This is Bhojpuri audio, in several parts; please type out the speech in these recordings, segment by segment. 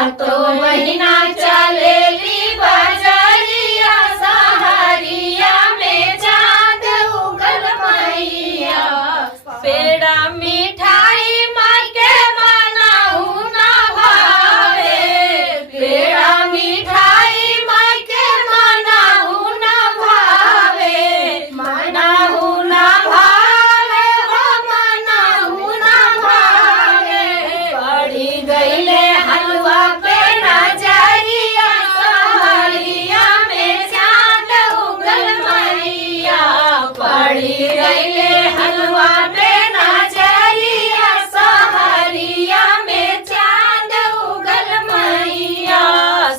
सातो महीना चलेली बजरिया सहरिया में चाँद उगल मैया पेड़ा मिठाई माँ के मनाऊ ना भावे पेड़ा मिठाई माँ के मनाऊ ना भावे मनाऊ ना भावे हो मनाऊ ना भावे पड़ी गईले हलवा पे नजरिया सहरिया में चाँद उगल मैया पड़ी गईले हलवा पे नजरिया सहरिया में चाँद उगल मैया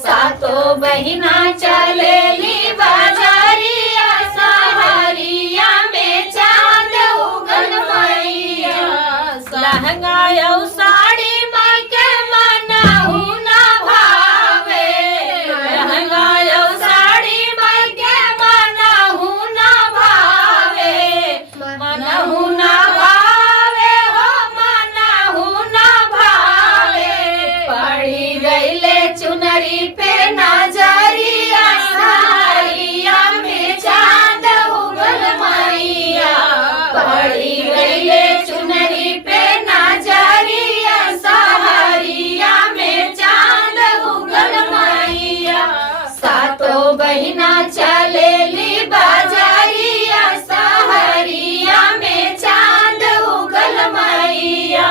सातो बहिना चलेली बजरिया सहरिया में चाँद उगल मैया लहंगा और साड़ी माँ के मनाऊ ना भावे लहंगा और साड़ी माँ के मनाऊ ना भावे मनाऊ ना भावे हो मनाऊ ना भावे पड़ी गईले चुनरी पे नजरिया सहरिया में चाँद उगल मैया पड़ी गईले चुनरी पे नजरिया सहरिया में चाँद उगल मैया सातो बहिना चलेली बजरिया सहरिया में चाँद उगल मैया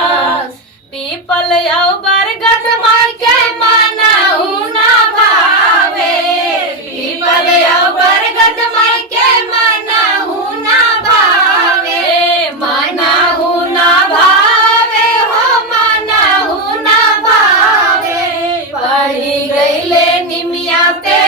पीपल और बरगद माँ के मनाऊ ना भावे पीपल और बरगद माँ के मनाऊ ना भावे मनाऊ ना भावे हो मनाऊ ना भावे पड़ी गईले निमिया पे